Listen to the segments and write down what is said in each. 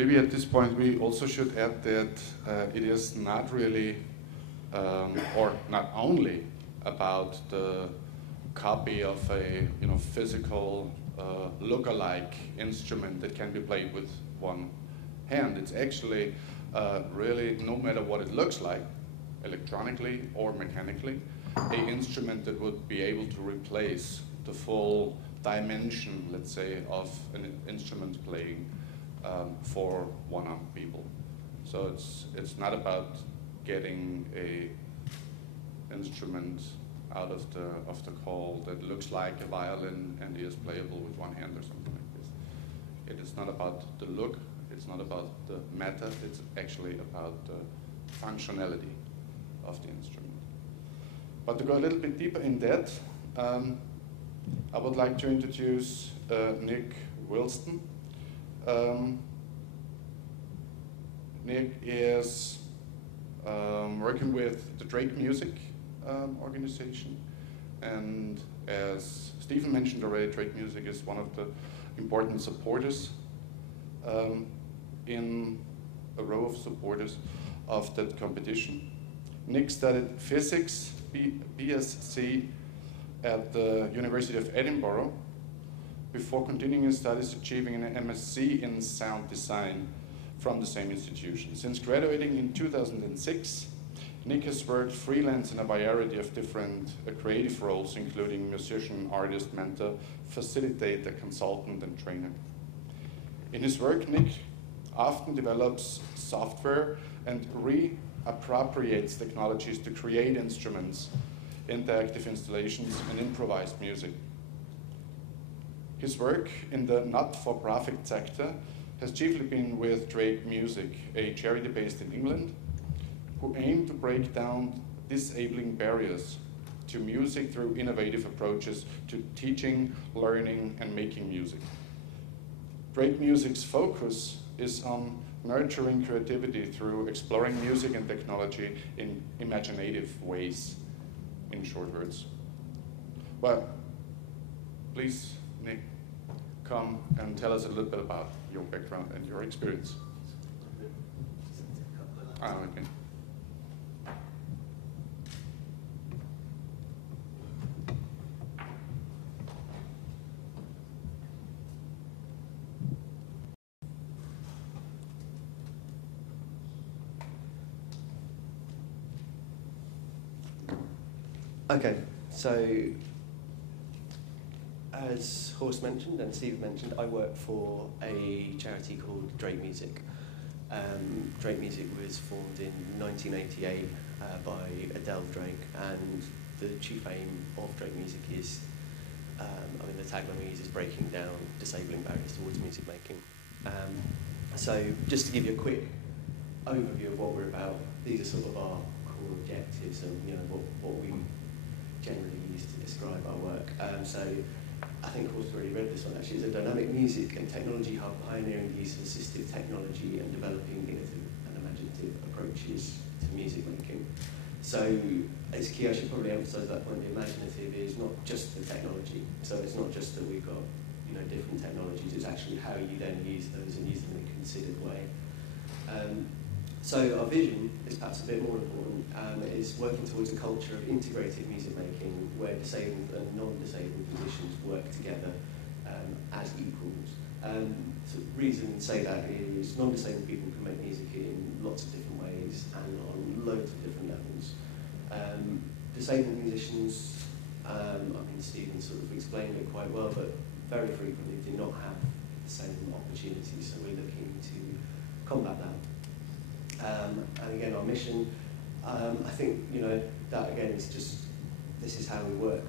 Maybe at this point we also should add that it is not really, or not only about the copy of a physical look-alike instrument that can be played with one hand. It's actually really, no matter what it looks like, electronically or mechanically, an instrument that would be able to replace the full dimension, let's say, of an instrument playing for one-armed people. So it's not about getting a instrument out of the call that looks like a violin and is playable with one hand or something like this. It is not about the look, it's not about the method, it's actually about the functionality of the instrument. But to go a little bit deeper in that, I would like to introduce Nick Wilsdon. Nick is working with the Drake Music organization, and as Stephen mentioned already, Drake Music is one of the important supporters in a row of supporters of that competition. Nick studied physics, BSc at the University of Edinburgh before continuing his studies, achieving an MSc in sound design from the same institution. Since graduating in 2006, Nick has worked freelance in a variety of different creative roles, including musician, artist, mentor, facilitator, consultant, and trainer. In his work, Nick often develops software and reappropriates technologies to create instruments, interactive installations, and improvised music. His work in the not-for-profit sector has chiefly been with Drake Music, a charity based in England, who aim to break down disabling barriers to music through innovative approaches to teaching, learning, and making music. Drake Music's focus is on nurturing creativity through exploring music and technology in imaginative ways, in short words. Well, please, Nick, come and tell us a little bit about your background and your experience. Okay. Okay, so as Horst mentioned and Steve mentioned, I work for a charity called Drake Music. Drake Music was formed in 1988 by Adele Drake, and the chief aim of Drake Music is, the tagline we use is breaking down disabling barriers towards music making. So just to give you a quick overview of what we're about, these are sort of our core objectives and what we generally use to describe our work. So I think Horst already read this one actually. It's a dynamic music and technology hub pioneering the use of assistive technology and developing innovative and imaginative approaches to music making. So it's key, I should probably emphasise that point, the imaginative is not just the technology. So it's not just that we've got different technologies, it's actually how you then use those and use them in a considered way. So our vision is perhaps a bit more important, is working towards a culture of integrated music making where disabled and non-disabled musicians work together as equals. So the reason I say that is non-disabled people can make music in lots of different ways and on loads of different levels. Disabled musicians, Stephen sort of explained it quite well, but very frequently do not have the same opportunities, so we're looking to combat that. And again, our mission, I think, that again is just, this is how we work.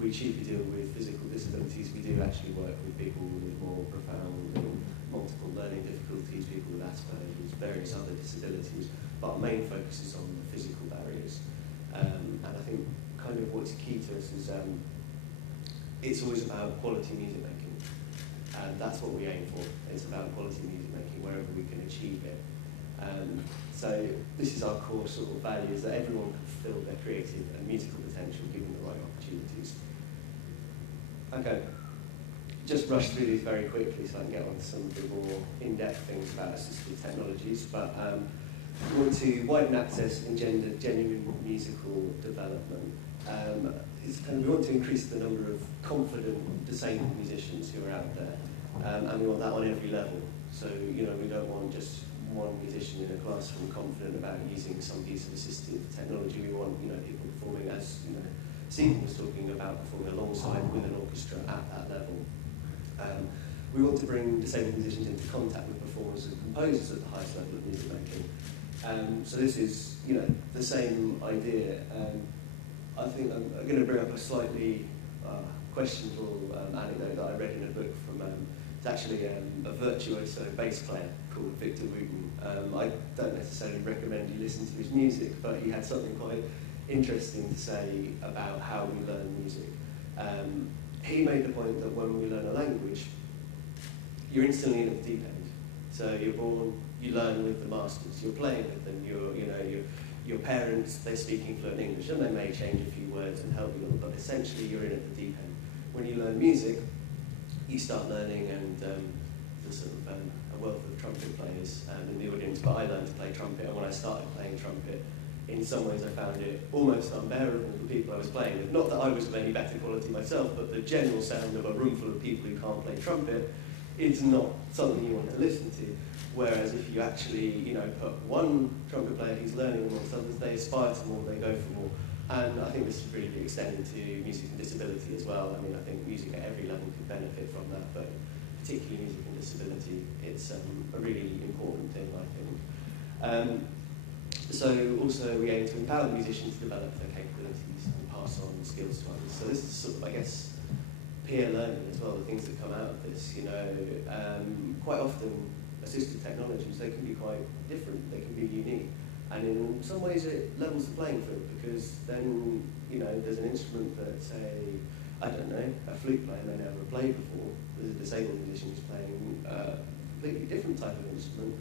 We chiefly deal with physical disabilities. We do actually work with people with more profound and multiple learning difficulties, people with Asperger's, various other disabilities, but our main focus is on the physical barriers. And I think kind of what's key to us is it's always about quality music making. And that's what we aim for. It's about quality music making wherever we can achieve it. So this is our core sort of values, that everyone can fulfill their creative and musical potential given the right opportunities. Okay, just rush through these very quickly so I can get on to some of the more in-depth things about assistive technologies. But we want to widen access and engender genuine musical development. We want to increase the number of confident disabled musicians who are out there, and we want that on every level. So, you know, we don't want just one musician in a classroom confident about using some piece of assistive technology. We want, you know, people performing, as you know, Stephen was talking about, performing alongside with an orchestra at that level. We want to bring disabled musicians into contact with performers and composers at the highest level of music making. So this is, you know, the same idea. I think I'm going to bring up a slightly questionable anecdote that I read in a book from, it's actually a virtuoso bass player called Victor Wooten. I don't necessarily recommend you listen to his music, but he had something quite interesting to say about how we learn music. He made the point that when we learn a language, you're instantly in at the deep end. So you're born, you learn with the masters, you're playing with them, your parents, they're speaking fluent English, and they may change a few words and help you, but essentially you're in at the deep end. When you learn music, you start learning, and there's sort of a wealth of trumpet players in the audience, but I learned to play trumpet, and when I started playing trumpet, in some ways I found it almost unbearable for the people I was playing with. Not that I was of any better quality myself, but the general sound of a room full of people who can't play trumpet is not something you want to listen to. Whereas if you actually, you know, put one trumpet player who's learning amongst others, they aspire to more, they go for more. And I think this is really extended to music and disability as well. I mean, I think music at every level could benefit from that, but particularly music and disability, it's a really important thing, I think. So also we aim to empower the musicians to develop their capabilities and pass on skills to others. So this is sort of, I guess, peer learning as well, the things that come out of this. You know, quite often assistive technologies, they can be quite different, they can be unique. And in some ways it levels the playing field, because then, you know, there's an instrument that, say, I don't know, a flute player may never have played before. There's a disabled musician who's playing a completely different type of instrument,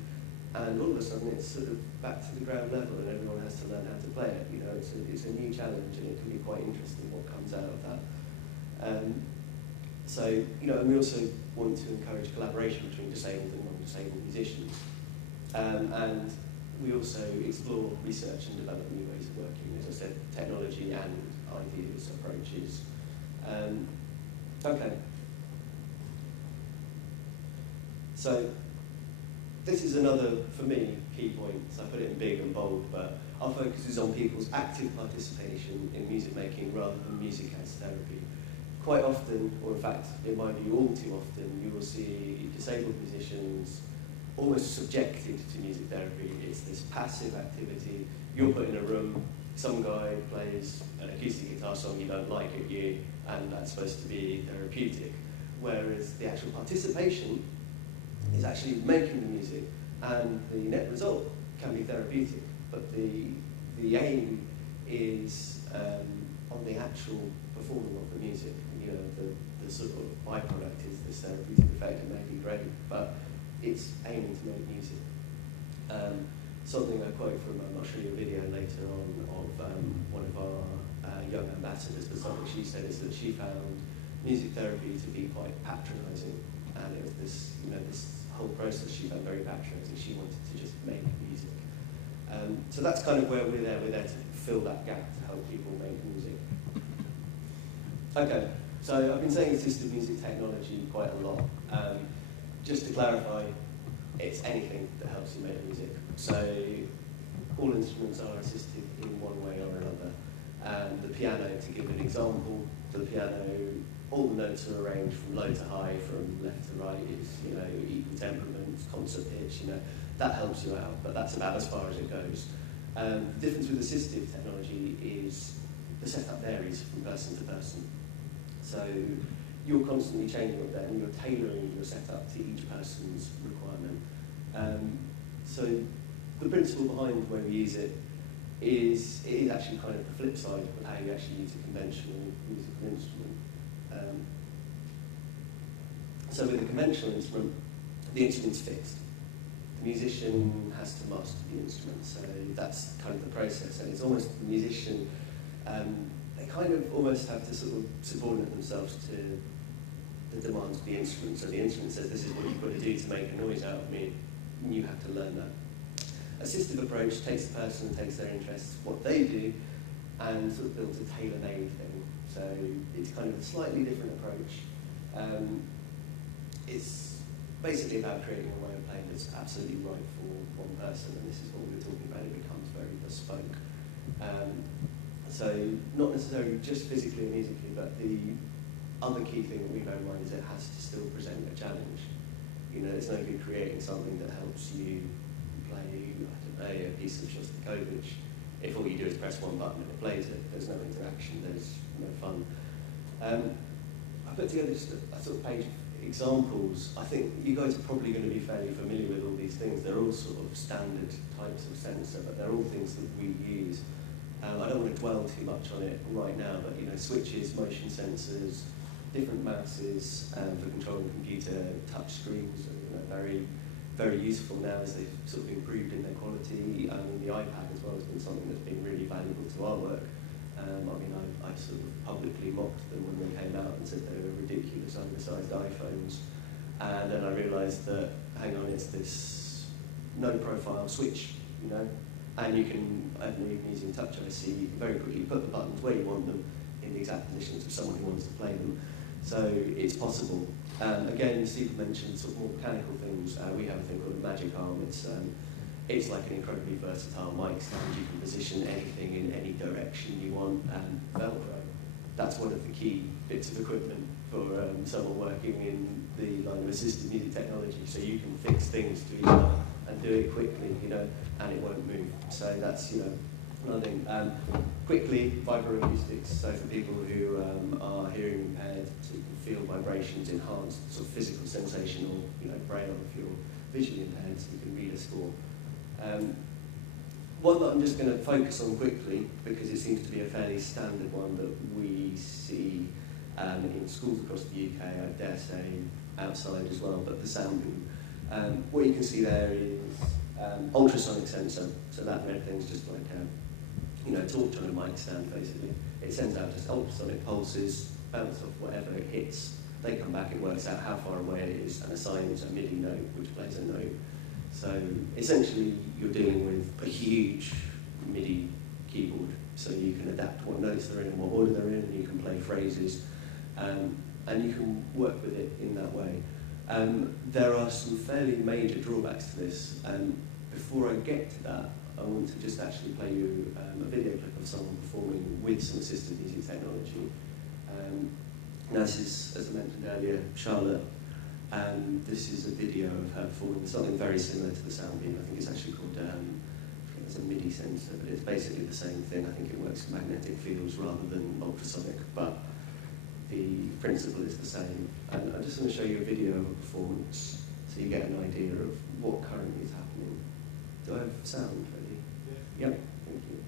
and all of a sudden it's sort of back to the ground level and everyone has to learn how to play it. You know, it's a new challenge, and it can be quite interesting what comes out of that. So, you know, and we also want to encourage collaboration between disabled and non-disabled musicians. And we also explore research and develop new ways of working, as I said, technology and ideas, approaches. Okay. So this is another, for me, key point. So I put it in big and bold, but our focus is on people's active participation in music making rather than music as therapy. Quite often, or in fact, in my view, all too often, you will see disabled musicians almost subjected to music therapy. It's this passive activity. You're put in a room, some guy plays an acoustic guitar song you don't like at you, and that's supposed to be therapeutic. Whereas the actual participation is actually making the music, and the net result can be therapeutic. But the aim is on the actual performing of the music. You know, the sort of byproduct is this therapeutic effect. It may be great, but it's aiming to make music. Something I quote from, I'll show you a video later on, of one of our young ambassadors, but something she said is that she found music therapy to be quite patronising, and it was this, you know, this whole process she found very patronising. She wanted to just make music. So that's kind of where we're there to fill that gap, to help people make music. Okay, so I've been saying assistive music technology quite a lot. Just to clarify, it's anything that helps you make music. So all instruments are assisted in one way or another. The piano, to give an example, the piano, all the notes are arranged from low to high, from left to right, is, you know, equal temperaments, concert pitch, you know, that helps you out, but that's about as far as it goes. The difference with assistive technology is the setup varies from person to person. So you're constantly changing it and you're tailoring your setup to each person's requirement. So the principle behind the way we use it is actually kind of the flip side of how you actually use a conventional musical instrument. So with a conventional instrument, the instrument's fixed. The musician has to master the instrument, so that's kind of the process, and it's almost the musician, they kind of almost have to sort of subordinate themselves to the demands of the instrument. So the instrument says, this is what you've got to do to make a noise out of me, and you have to learn that. Assistive approach takes the person and takes their interests, what they do, and sort of builds a tailor-made thing. So it's kind of a slightly different approach. It's basically about creating a way of playing that's absolutely right for one person, and this is what we were talking about. It becomes very bespoke. So not necessarily just physically and musically, but the other key thing that we bear in mind is it has to still present a challenge. You know, it's no good creating something that helps you play, I don't know, a piece of Shostakovich if all you do is press one button and it plays it. There's no interaction, there's no fun. I put together just a sort of page of examples. I think you guys are probably going to be fairly familiar with all these things. They're all sort of standard types of sensor, but they're all things that we use. I don't want to dwell too much on it right now, but you know, switches, motion sensors, different mouses for controlling computer, touch screens are, you know, very, very useful now as they've sort of improved in their quality. I mean, the iPad as well has been something that's been really valuable to our work. I mean, I sort of publicly mocked them when they came out and said they were ridiculous, undersized iPhones. And then I realised that, hang on, it's this no-profile switch, you know, and you can, I don't know, even using Touch IC, you can very quickly put the buttons where you want them in the exact positions of someone who wants to play them. So it's possible. Again, Steve mentioned sort of more mechanical things. We have a thing called a magic arm. It's like an incredibly versatile mic stand. You can position anything in any direction you want, and Velcro. That's one of the key bits of equipment for someone working in the line of assistive music technology. So you can fix things to each other and do it quickly, you know, and it won't move. So that's, you know, another thing. Quickly, vibroacoustics. So for people who are hearing impaired, so you can feel vibrations, enhance sort of physical sensation, or, you know, braille if you're visually impaired, so you can read a score. One that I'm just going to focus on quickly, because it seems to be a fairly standard one that we see in schools across the UK, I dare say outside as well, but the sound boom. What you can see there is ultrasonic sensor, so that red thing's just like a, you know, torch on a mic stand basically. It sends out just ultrasonic pulses, bounce off whatever it hits, they come back, it works out how far away it is, and assigns a MIDI note which plays a note. So essentially you're dealing with a huge MIDI keyboard, so you can adapt what notes they're in and what order they're in, and you can play phrases, and you can work with it in that way. There are some fairly major drawbacks to this, and before I get to that, I want to just actually play you a video clip of someone performing with some assistive music technology. Now this is, as I mentioned earlier, Charlotte. This is a video of her performing something very similar to the sound beam. I think it's actually called, it's a MIDI sensor, but it's basically the same thing. I think it works with magnetic fields rather than ultrasonic, but the principle is the same. And I just want to show you a video of a performance so you get an idea of what currently is happening. Do I have sound ready? Yeah. Yep, thank you.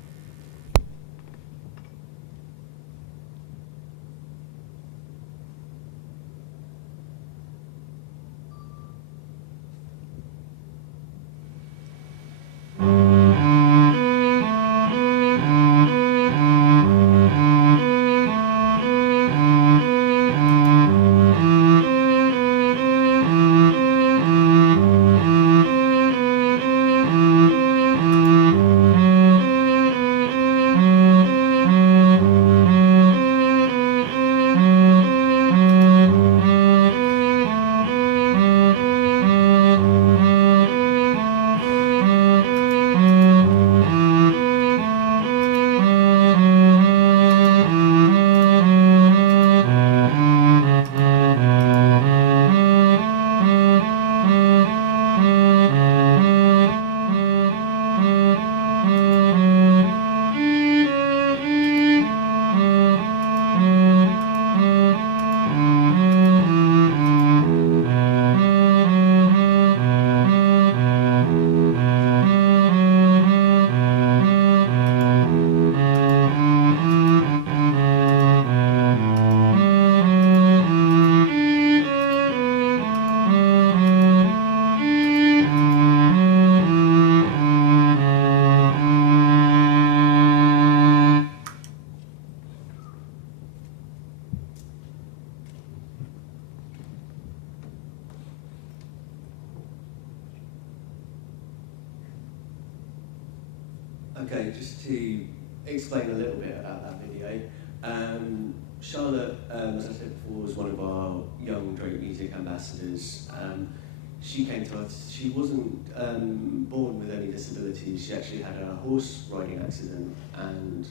Okay, just to explain a little bit about that video. Charlotte, as I said before, was one of our young Drake Music ambassadors. She came to us, she wasn't born with any disabilities, she actually had a horse riding accident and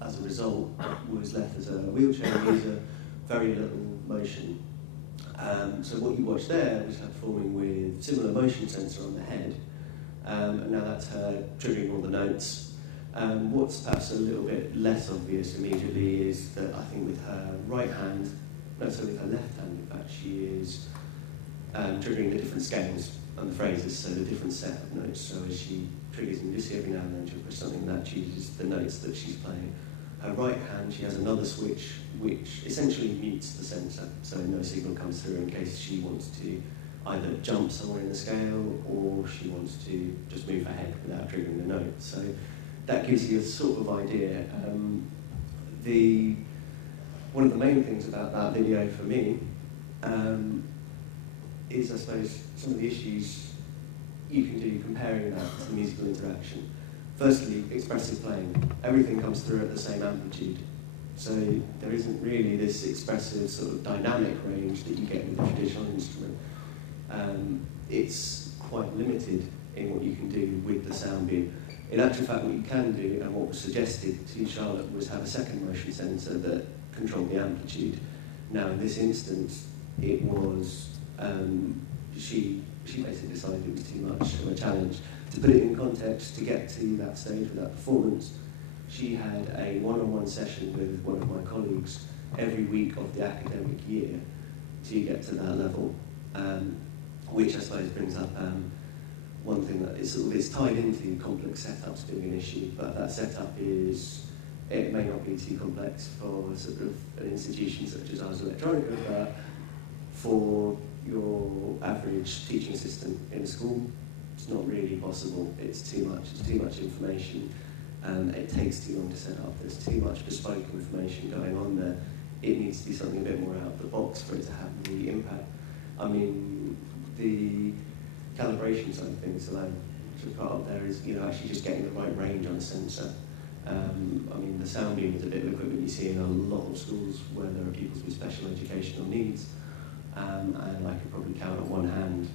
as a result was left as a wheelchair user, very little motion. So what you watched there was her performing with similar motion sensor on the head, and now that's her triggering all the notes. What's perhaps a little bit less obvious immediately is that I think with her right hand, no, so with her left hand in fact, she is triggering the different scales and the phrases, so the different set of notes. So as she triggers, and you see every now and then she'll push something that chooses the notes that she's playing. Her right hand, she has another switch which essentially mutes the sensor, so no signal comes through in case she wants to either jump somewhere in the scale or she wants to just move her head without triggering the note. So that gives you a sort of idea. One of the main things about that video for me is, I suppose, some of the issues you can do comparing that to musical interaction. Firstly, expressive playing. Everything comes through at the same amplitude. So there isn't really this expressive sort of dynamic range that you get with a traditional instrument. It's quite limited in what you can do with the sound beam. In actual fact, what you can do, and what was suggested to Charlotte, was have a second motion sensor that controlled the amplitude. Now, in this instance, it was, she basically decided it was too much of a challenge. To put it in context, to get to that stage with that performance, she had a one-on-one session with one of my colleagues every week of the academic year to get to that level, which I suppose brings up one thing that is sort of, it's tied into complex setups being an issue, but that setup is, it may not be too complex for sort of an institution such as Ars Electronica, but for your average teaching assistant in a school, it's not really possible. It's too much information, and it takes too long to set up. There's too much bespoke information going on there. It needs to be something a bit more out of the box for it to have the impact. I mean, the calibration side of things alone, which is part of there, is, you know, actually just getting the right range on a sensor. I mean, the sound beam is a bit of equipment you see in a lot of schools where there are pupils with special educational needs, and I could probably count on one hand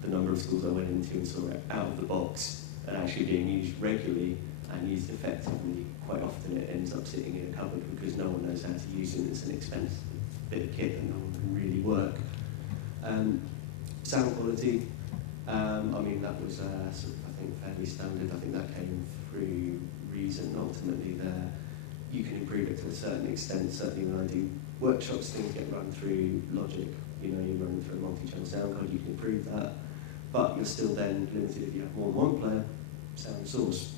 the number of schools I went into and saw it out of the box and actually being used regularly and used effectively. Quite often it ends up sitting in a cupboard because no one knows how to use it, and it's an expensive bit of kit that no one can really work. Sound quality, I mean, that was sort of, I think, fairly standard. I think that came through reason ultimately there. You can improve it to a certain extent. Certainly when I do workshops, things get run through Logic. You know, you run through a multi-channel sound card, you can improve that. But you're still then limited if you have more than one player, sound source.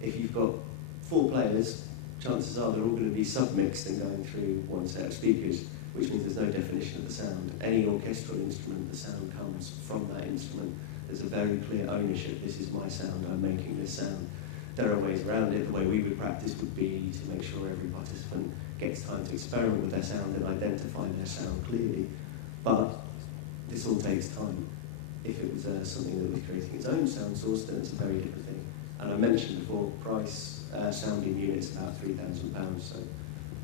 If you've got 4 players, chances are they're all going to be submixed and going through one set of speakers, which means there's no definition of the sound. Any orchestral instrument, the sound comes from that instrument. There's a very clear ownership. This is my sound, I'm making this sound. There are ways around it. The way we would practice would be to make sure every participant gets time to experiment with their sound and identify their sound clearly. But this all takes time. If it was something that was creating its own sound source, then it's a very different thing. And I mentioned before, price, sound beam units about £3,000, so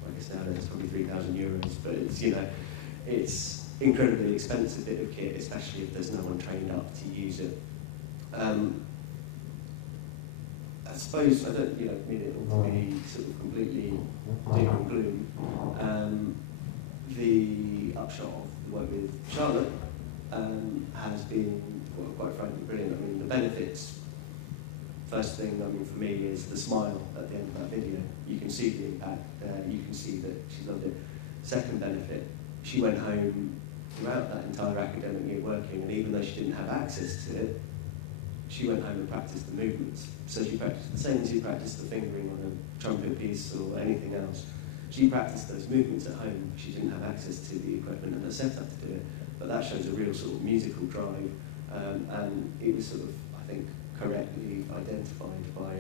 I guess nowadays it's probably €3,000, but it's, you know, it's incredibly expensive bit of kit, especially if there's no one trained up to use it. I suppose, I don't, you know, mean it all to be sort of completely doom and gloom. The upshot of the work with Charlotte has been, well, quite frankly, brilliant. I mean, the benefits, first thing, I mean, for me, is the smile at the end of that video. You can see the impact there, you can see that she loved it. Second benefit, she went home throughout that entire academic year working, and even though she didn't have access to it, she went home and practiced the movements. So she practiced the same as you practiced the fingering on a trumpet piece or anything else. She practiced those movements at home. She didn't have access to the equipment and the setup to do it, but that shows a real sort of musical drive, and it was sort of, I think, correctly identified by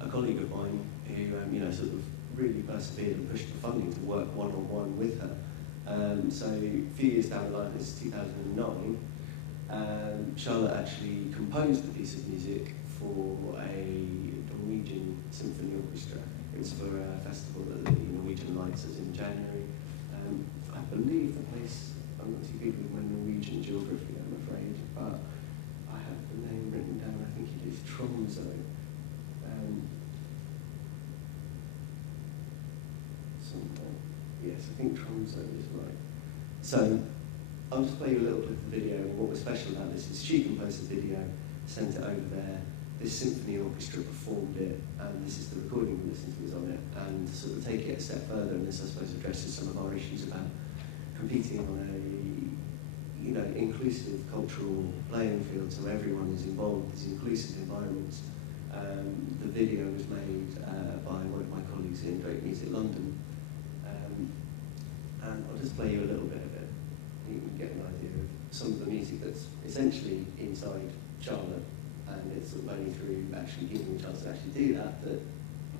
a colleague of mine who, you know, sort of really persevered and pushed the funding to work one-on-one with her. So a few years down the line, this is 2009, Charlotte actually composed a piece of music for a Norwegian symphony orchestra. It was for a festival at the Norwegian Lights as in January. I believe the place, I'm not too good with my Norwegian geography, I'm afraid, but I have the name written down. I think it is Tromsø. Yes, I think Tromsø is right. So I'll just play you a little bit of the video. What was special about this is she composed the video, sent it over there, this symphony orchestra performed it, and this is the recording we listened to is on it. And to sort of take it a step further, and this I suppose addresses some of our issues about competing on a inclusive cultural playing field, so everyone is involved, these inclusive environments. The video was made by one of my colleagues in Drake Music London, and I'll just play you a little bit of it. You can get an idea of some of the music that's essentially inside Charlotte, and it's sort of only through actually giving a chance to actually do that that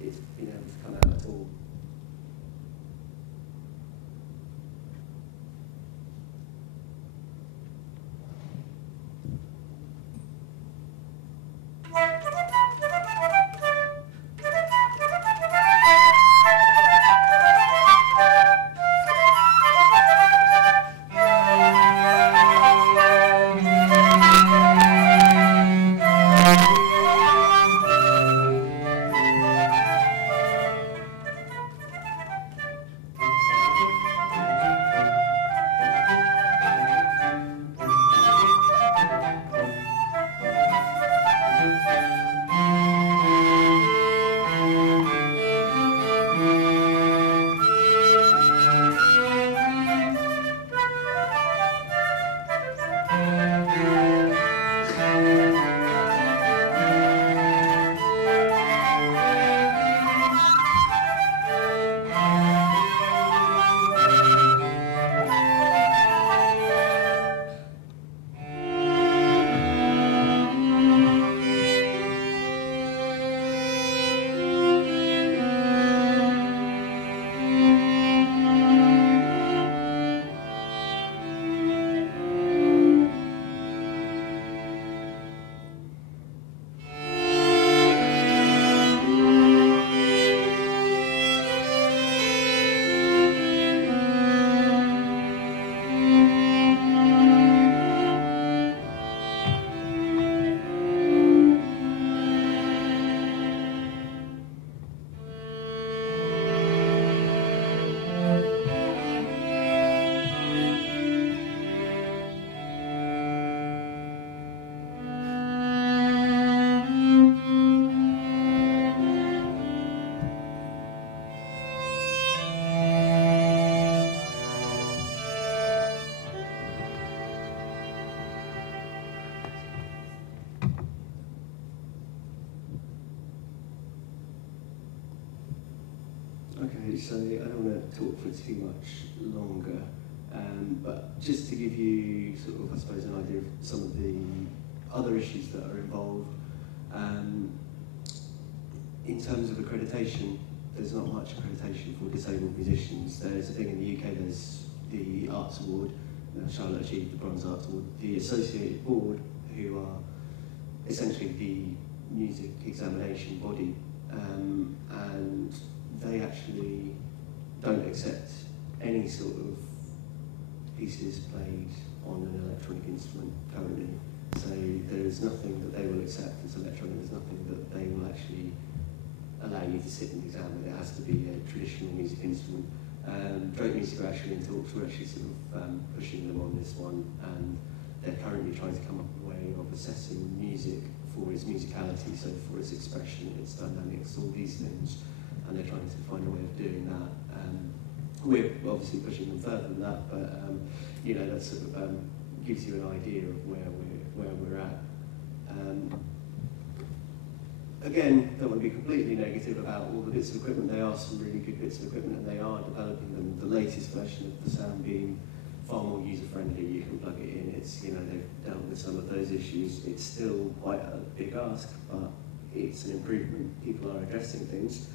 it's been able to come out at all. Okay, so I don't want to talk for too much longer, but just to give you sort of, I suppose, an idea of some of the other issues that are involved. In terms of accreditation, there's not much accreditation for disabled musicians. There's a thing in the UK, there's the Arts Award, Charlotte achieved the Bronze Arts Award. The Associated Board, who are essentially the music examination body, and they actually don't accept any sort of pieces played on an electronic instrument currently. So there's nothing that they will accept as electronic, there's nothing that they will actually allow you to sit and examine. It has to be a traditional music instrument. Drake Music are actually in talks, we're actually sort of pushing them on this one, and they're currently trying to come up with a way of assessing music for its musicality, so for its expression, its dynamics, all these things, and they're trying to find a way of doing that. We're obviously pushing them further than that, but you know, that sort of gives you an idea of where we're at. Again, don't want to be completely negative about all the bits of equipment. They are some really good bits of equipment, and they are developing them. The latest version of the sound being far more user-friendly. You can plug it in. It's, you know, they've dealt with some of those issues. It's still quite a big ask, but it's an improvement. People are addressing things.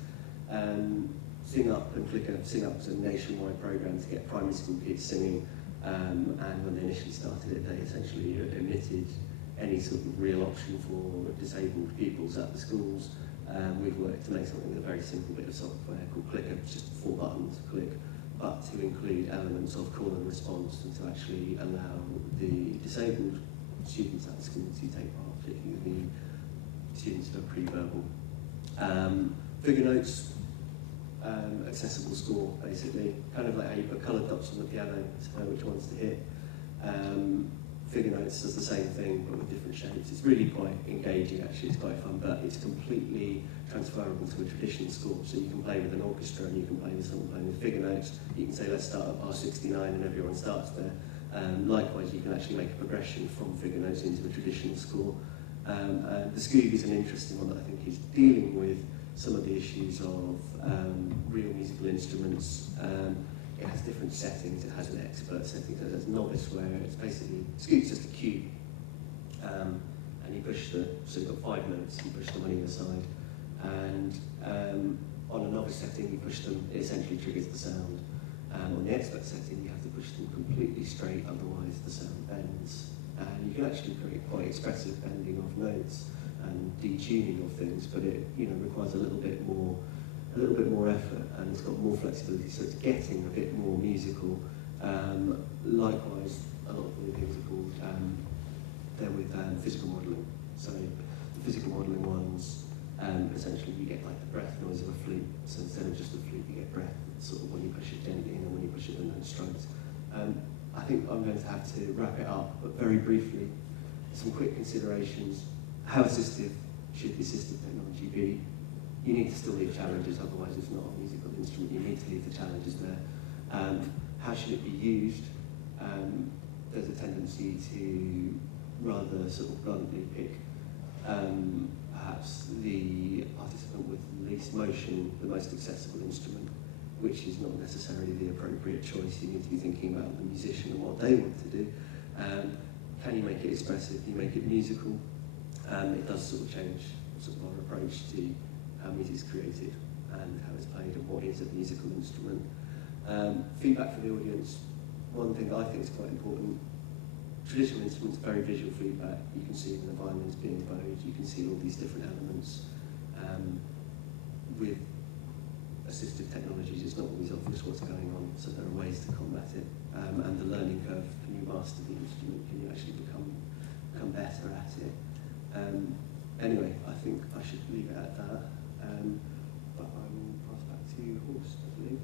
Sing Up and Clicker. Sing Up was a nationwide program to get primary school kids singing, and when they initially started it, they essentially omitted any sort of real option for disabled pupils at the schools. We've worked to make something with a very simple bit of software called Clicker, just 4 buttons, click, but to include elements of call and response and to actually allow the disabled students at the school to take part, particularly the students who are pre-verbal. Figure notes, accessible score, basically, kind of like how you put coloured dots on the piano to know which ones to hit. Figure notes does the same thing, but with different shapes. It's really quite engaging, actually. It's quite fun, but it's completely transferable to a traditional score. So you can play with an orchestra, and you can play with someone playing with figure notes. You can say, let's start at bar 69, and everyone starts there. Likewise, you can actually make a progression from figure notes into a traditional score. The Scoob is an interesting one that I think is dealing with some of the issues of real musical instruments. It has different settings. It has an expert setting, so there's novice where it's basically, Scoop's just a cube. And you push so you've got 5 notes, you push them on either side. And on a novice setting, you push them, it essentially triggers the sound. On the expert setting, you have to push them completely straight, otherwise the sound bends. And you can actually create quite expressive bending of notes and detuning of things, but it requires a little bit more effort, and it's got more flexibility, so it's getting a bit more musical. Likewise, a lot of the things are called, they're with physical modelling. So the physical modelling ones, essentially you get like the breath noise of a flute, so instead of just a flute you get breath, sort of when you push it gently and then when you push it the note strikes. I think I'm going to have to wrap it up, but very briefly, some quick considerations. How assistive should the assistive technology be? You need to still leave challenges, otherwise it's not a musical instrument. You need to leave the challenges there. How should it be used? There's a tendency to rather sort of bluntly pick perhaps the participant with the least motion, the most accessible instrument, which is not necessarily the appropriate choice. You need to be thinking about the musician and what they want to do. Can you make it expressive? Can you make it musical? It does sort of change sort of our approach to how music is created and how it's played and what is a musical instrument. Feedback from the audience, one thing that I think is quite important. Traditional instruments, very visual feedback. You can see when the violins being bowed, you can see all these different elements. With assistive technologies, it's not always obvious what's going on, so there are ways to combat it. And the learning curve, can you master the instrument? Can you actually become better at it? Anyway, I think I should leave it at that. But I will pass back to Horst, I believe.